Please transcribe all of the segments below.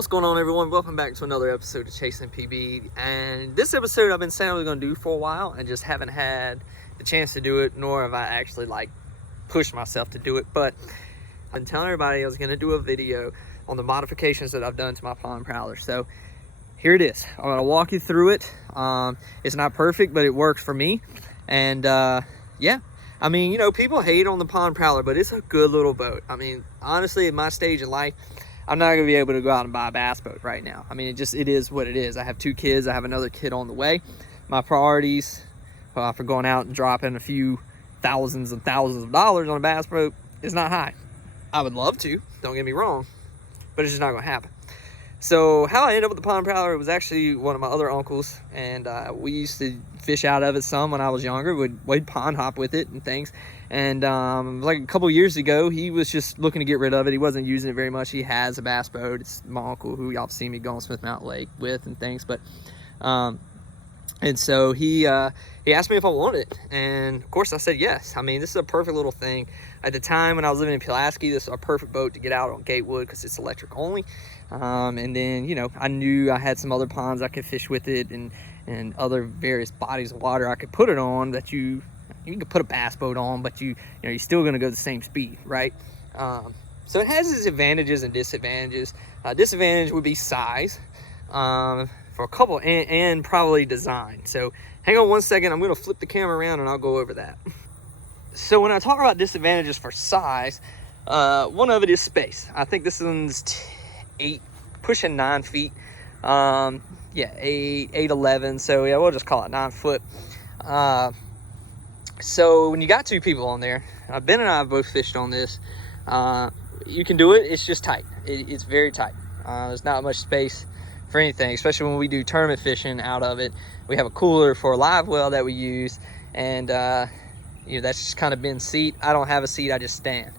What's going on, everyone? Welcome back to another episode of Chasing PB. And this episode I've been saying I was going to do for a while and just haven't had the chance to do it, nor have I actually pushed myself to do it. But I've been telling everybody I was going to do a video on the modifications that I've done to my Pond Prowler. So here it is. I'm going to walk you through it. It's not perfect, but it works for me. And yeah, I mean, you know, people hate on the Pond Prowler, but it's a good little boat. I mean, honestly, at my stage in life, I'm not gonna be able to go out and buy a bass boat right now. I mean, it is what it is. I have 2 kids. I have another kid on the way. My priorities for going out and dropping a few thousands and thousands of dollars on a bass boat is not high. I would love to, don't get me wrong, but it's just not gonna happen. So how I ended up with the Pond Prowler, it was actually one of my other uncles, and we used to fish out of it some when I was younger. We'd pond hop with it and things. And like a couple years ago, he was just looking to get rid of it. He wasn't using it very much. He has a bass boat. It's my uncle, who y'all have seen me go on Smith Mountain Lake with and things. But and so he asked me if I wanted it, and of course I said yes. I mean, this is a perfect little thing. At the time when I was living in Pulaski, this was a perfect boat to get out on Gatewood because it's electric only. And then, you know, I knew I had some other ponds I could fish with it, and other various bodies of water I could put it on that you can put a bass boat on, but you're still going to go the same speed, right? So it has its advantages and disadvantages. Disadvantage would be size for a couple, and probably design. So hang on one second, I'm going to flip the camera around and I'll go over that. So when I talk about disadvantages for size, one of it is space. I think this one's 8, pushing 9 feet. Yeah, 8'11", so yeah, we'll just call it 9 foot. So when you got 2 people on there, Ben and I have both fished on this. You can do it. It's just tight. It's very tight. There's not much space for anything, especially when we do tournament fishing out of it. We have a cooler for a live well that we use, and that's just kind of Ben's seat. I don't have a seat. I just stand,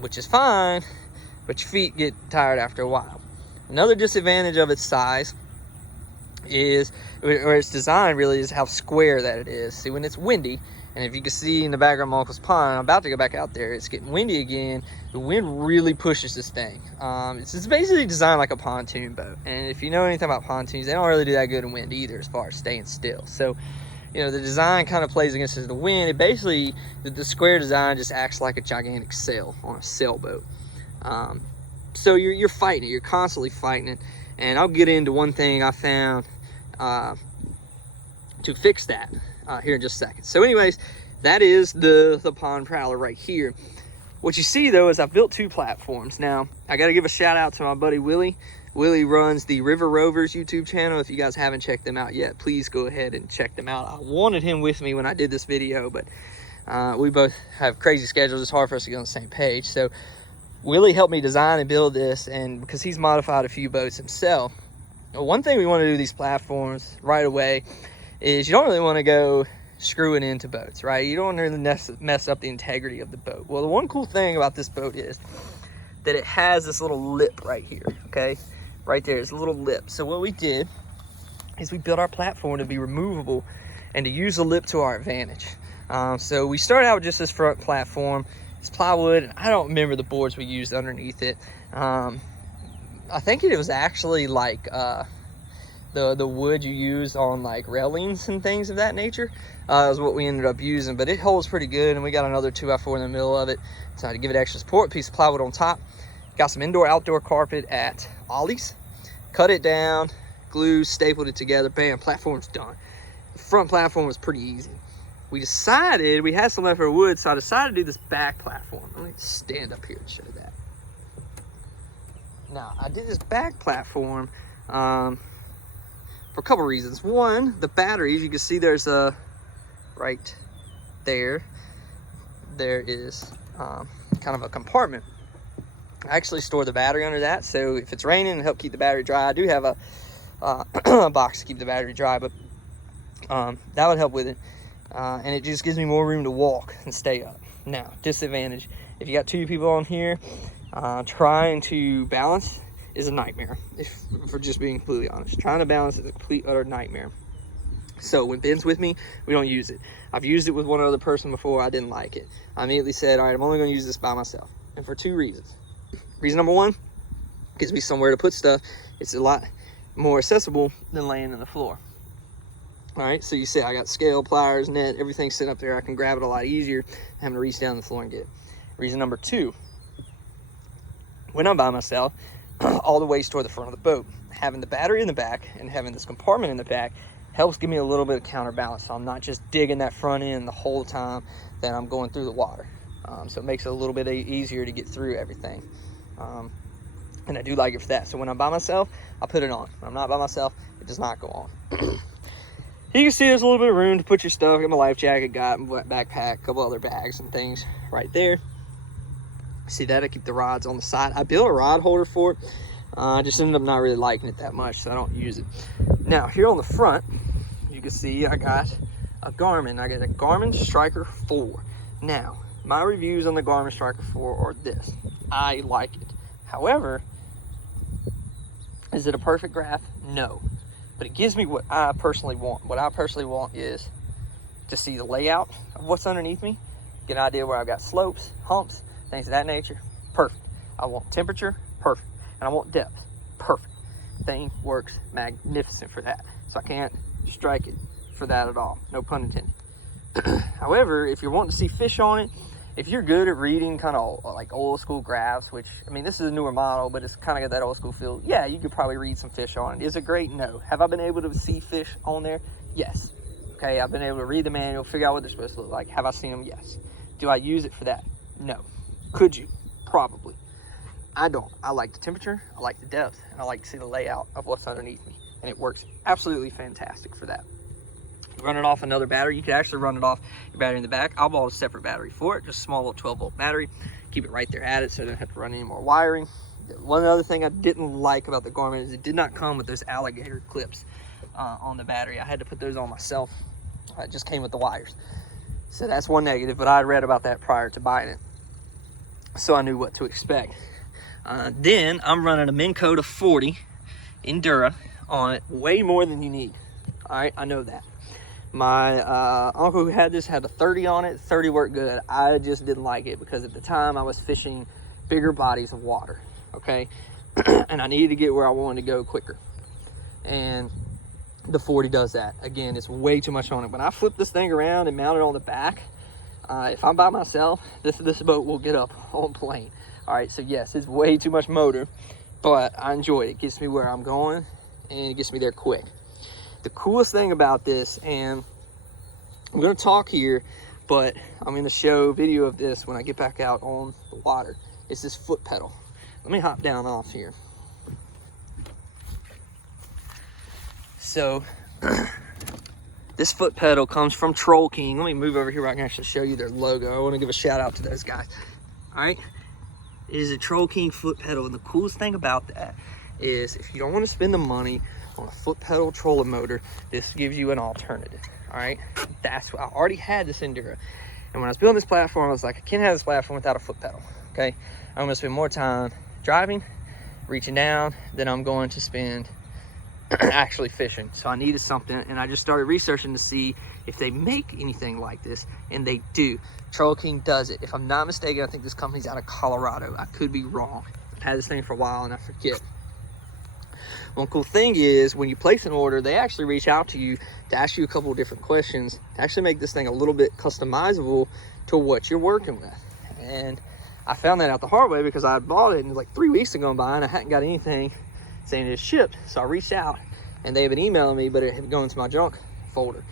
which is fine, but your feet get tired after a while. Another disadvantage of its size is, or its design really, is how square that it is. See, when it's windy, and if you can see in the background of my uncle's pond, I'm about to go back out there, it's getting windy again. The wind really pushes this thing. It's basically designed like a pontoon boat, and if you know anything about pontoons, they don't really do that good in wind either, as far as staying still. So, you know, the design kind of plays against the wind. It basically, the square design just acts like a gigantic sail on a sailboat. So you're fighting it. You're constantly fighting it. And I'll get into one thing I found to fix that here in just a second. So anyways, that is the Pond Prowler right here. What you see though is I've built 2 platforms. Now I got to give a shout out to my buddy Willie. Willie runs the River Rovers YouTube channel. If you guys haven't checked them out yet, please go ahead and check them out. I wanted him with me when I did this video, but we both have crazy schedules. It's hard for us to get on the same page. So Willie helped me design and build this, and because he's modified a few boats himself. One thing we want to do with these platforms right away is you don't really want to go screwing into boats, right? You don't want to mess up the integrity of the boat. Well, the one cool thing about this boat is that it has this little lip right here, okay? Right there is a little lip. So what we did is we built our platform to be removable and to use the lip to our advantage. So we started out with just this front platform. It's plywood, and I don't remember the boards we used underneath it. I think it was actually like the wood you use on like railings and things of that nature is what we ended up using, but it holds pretty good. And we got another 2x4 in the middle of it, so to give it extra support, piece of plywood on top. Got some indoor outdoor carpet at Ollie's, cut it down, glue, stapled it together, bam, platform's done. The front platform was pretty easy. We decided, we had some leftover wood, so I decided to do this back platform. Let me stand up here and show you that. Now, I did this back platform for a couple reasons. One, the batteries, you can see there's a, right there is kind of a compartment. I actually store the battery under that, so if it's raining, it'll help keep the battery dry. I do have a box to keep the battery dry, but that would help with it. And it just gives me more room to walk and stay up. Now, disadvantage, if you got 2 people on here, trying to balance is a nightmare. If for just being completely honest, trying to balance is a complete utter nightmare. So when Ben's with me, we don't use it. I've used it with one other person before. I didn't like it. I immediately said, all right, I'm only going to use this by myself, and for 2 reasons. Reason number 1, Gives me somewhere to put stuff. It's a lot more accessible than laying on the floor. All right, so you see I got scale, pliers, net, everything set up there. I can grab it a lot easier than having to reach down the floor and get it. Reason number 2, when I'm by myself, all the way toward the front of the boat, having the battery in the back and having this compartment in the back helps give me a little bit of counterbalance. So I'm not just digging that front end the whole time that I'm going through the water. So it makes it a little bit easier to get through everything. And I do like it for that. So when I'm by myself, I put it on. When I'm not by myself, it does not go on. You can see there's a little bit of room to put your stuff. Got my life jacket, got my backpack, a couple other bags and things right there. See that? I keep the rods on the side. I built a rod holder for it. I just ended up not really liking it that much, so I don't use it. Now, here on the front, you can see I got a Garmin. I got a Garmin Striker 4. Now, my reviews on the Garmin Striker 4 are this. I like it. However, is it a perfect graph? No. But it gives me what I personally want. What I personally want is to see the layout of what's underneath me, get an idea where I've got slopes, humps, things of that nature. Perfect. I want temperature. Perfect. And I want depth. Perfect. Thing works magnificent for that. So I can't strike it for that at all. No pun intended. However, if you're wanting to see fish on it, if you're good at reading kind of like old school graphs, which, I mean, this is a newer model, but it's kind of got that old school feel. Yeah, you could probably read some fish on it. Is it great? No. Have I been able to see fish on there? Yes. Okay, I've been able to read the manual, figure out what they're supposed to look like. Have I seen them? Yes. Do I use it for that? No. Could you? Probably. I don't. I like the temperature, I like the depth, and I like to see the layout of what's underneath me. And it works absolutely fantastic for that. Run it off another battery. You could actually run it off your battery in the back. I bought a separate battery for it, just a small little 12-volt battery. Keep it right there at it so I don't have to run any more wiring. One other thing I didn't like about the Garmin is it did not come with those alligator clips on the battery. I had to put those on myself. It just came with the wires. So that's one negative, but I read about that prior to buying it, so I knew what to expect. Then I'm running a Minn Kota 40 Endura on it, way more than you need. All right, I know that. My uncle who had this had a 30 on it. 30 worked good. I just didn't like it because at the time I was fishing bigger bodies of water, okay? And I needed to get where I wanted to go quicker. And the 40 does that. Again, it's way too much on it. When I flip this thing around and mount it on the back, if I'm by myself, this boat will get up on plane. All right, so yes, it's way too much motor, but I enjoy it. It gets me where I'm going, and it gets me there quick. The coolest thing about this, and I'm going to talk here, but I'm going to show video of this when I get back out on the water, is this foot pedal. Let me hop down off here. So this foot pedal comes from Troll King. Let me move over here where I can actually show you their logo. I want to give a shout out to those guys. All right, it is a Troll King foot pedal, and the coolest thing about that is if you don't want to spend the money on a foot pedal trolling motor, this gives you an alternative. All right, that's what I already had this Endura, and when I was building this platform, I was like, I can't have this platform without a foot pedal. Okay, I'm going to spend more time driving, reaching down, than I'm going to spend actually fishing. So I needed something, and I just started researching to see if they make anything like this, and they do. Troll King does it. If I'm not mistaken, I think this company's out of Colorado. I could be wrong. I've had this thing for a while and I forget. One cool thing is when you place an order, they actually reach out to you to ask you a couple of different questions to actually make this thing a little bit customizable to what you're working with. And I found that out the hard way because I bought it and like 3 weeks ago by and I hadn't got anything saying it's shipped. So I reached out and they have been emailing me, but it had gone into my junk folder.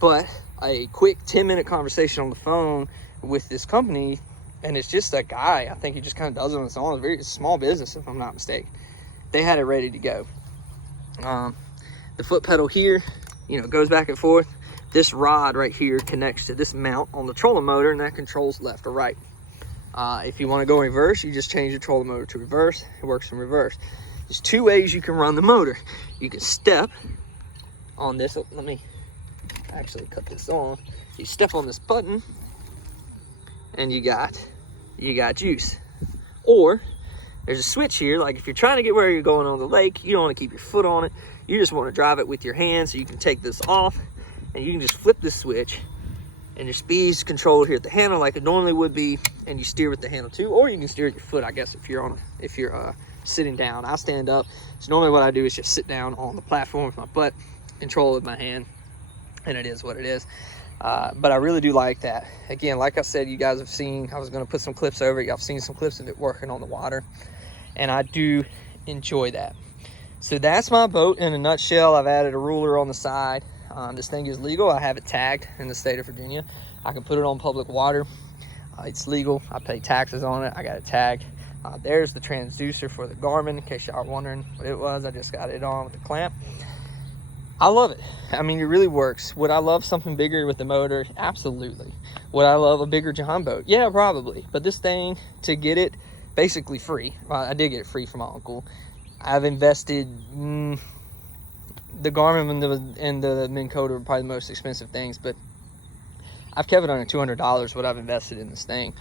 But a quick 10-minute conversation on the phone with this company, and it's just a guy, I think he just kind of does it on his own. It's a very small business, if I'm not mistaken. They had it ready to go. The foot pedal here, you know, goes back and forth. This rod right here connects to this mount on the trolling motor, and that controls left or right. If you want to go in reverse, you just change the trolling motor to reverse. It works in reverse. There's 2 ways you can run the motor. You can step on this. Let me actually cut this on. You step on this button, and you got juice. Or there's a switch here, like if you're trying to get where you're going on the lake, you don't want to keep your foot on it. You just want to drive it with your hand, so you can take this off, and you can just flip this switch, and your speed's controlled here at the handle like it normally would be, and you steer with the handle too, or you can steer with your foot, I guess, if you're sitting down. I stand up. So normally what I do is just sit down on the platform with my butt, control it with my hand, and it is what it is. But I really do like that. Again, like I said, you guys have seen, I was going to put some clips over it. Y'all have seen some clips of it working on the water, and I do enjoy that. So that's my boat in a nutshell. I've added a ruler on the side. This thing is legal. I have it tagged in the state of Virginia. I can put it on public water. It's legal. I pay taxes on it. I got it tagged. There's the transducer for the Garmin, in case y'all are wondering what it was. I just got it on with the clamp. I love it. I mean, it really works. Would I love something bigger with the motor? Absolutely. Would I love a bigger John boat? Yeah, probably. But this thing, to get it basically free, well, I did get it free from my uncle. I've invested, the Garmin and the Minn Kota are probably the most expensive things, but I've kept it under $200 what I've invested in this thing.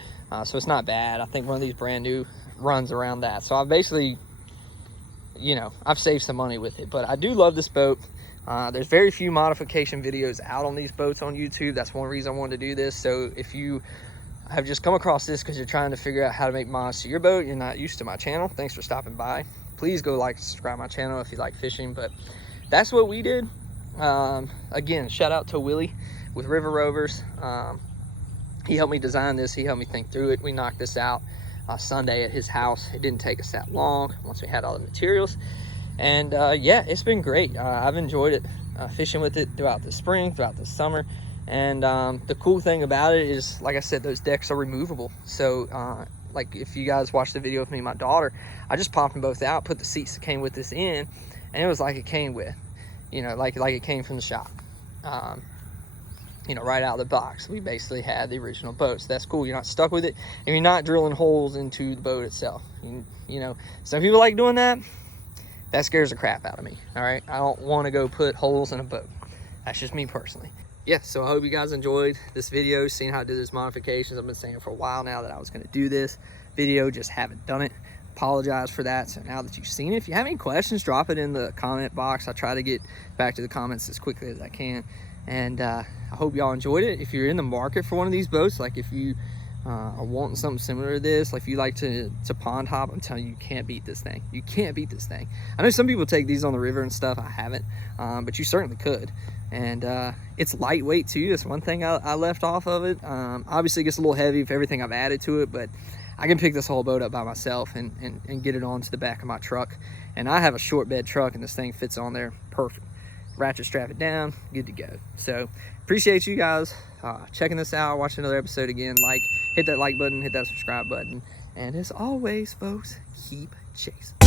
So it's not bad. I think one of these brand new runs around that. So I've basically, you know, I've saved some money with it, but I do love this boat. There's very few modification videos out on these boats on YouTube. That's one reason I wanted to do this. So if you have just come across this because you're trying to figure out how to make mods to your boat, you're not used to my channel, thanks for stopping by. Please go like and subscribe my channel if you like fishing. But that's what we did. Again, shout out to Willie with River Rovers. He helped me design this. He helped me think through it. We knocked this out Sunday at his house. It didn't take us that long once we had all the materials. And yeah, it's been great. I've enjoyed it, fishing with it throughout the spring, throughout the summer. And the cool thing about it is, like I said, those decks are removable. So like if you guys watched the video with me and my daughter, I just popped them both out, put the seats that came with this in, and it was like it came with, you know, like it came from the shop. You know, right out of the box. We basically had the original boat. So that's cool. You're not stuck with it, and you're not drilling holes into the boat itself. You know, some people like doing that. That scares the crap out of me. All right, I don't want to go put holes in a boat. That's just me personally. Yeah, so I hope you guys enjoyed this video, seeing how I did this modifications. I've been saying for a while now that I was going to do this video, just haven't done it. Apologize for that. So now that you've seen it, if you have any questions, drop it in the comment box. I try to get back to the comments as quickly as I can. And I hope y'all enjoyed it. If you're in the market for one of these boats, like if you are wanting something similar to this, like if you like to pond hop, I'm telling you, you can't beat this thing. You can't beat this thing. I know some people take these on the river and stuff. I haven't, but you certainly could. And it's lightweight too. That's one thing I left off of it. Obviously it gets a little heavy for everything I've added to it, but I can pick this whole boat up by myself and get it onto the back of my truck. And I have a short bed truck, and this thing fits on there perfect. Ratchet strap it down, good to go. So appreciate you guys checking this out, watching another episode again. Hit that like button, hit that subscribe button, and as always, folks, keep chasing.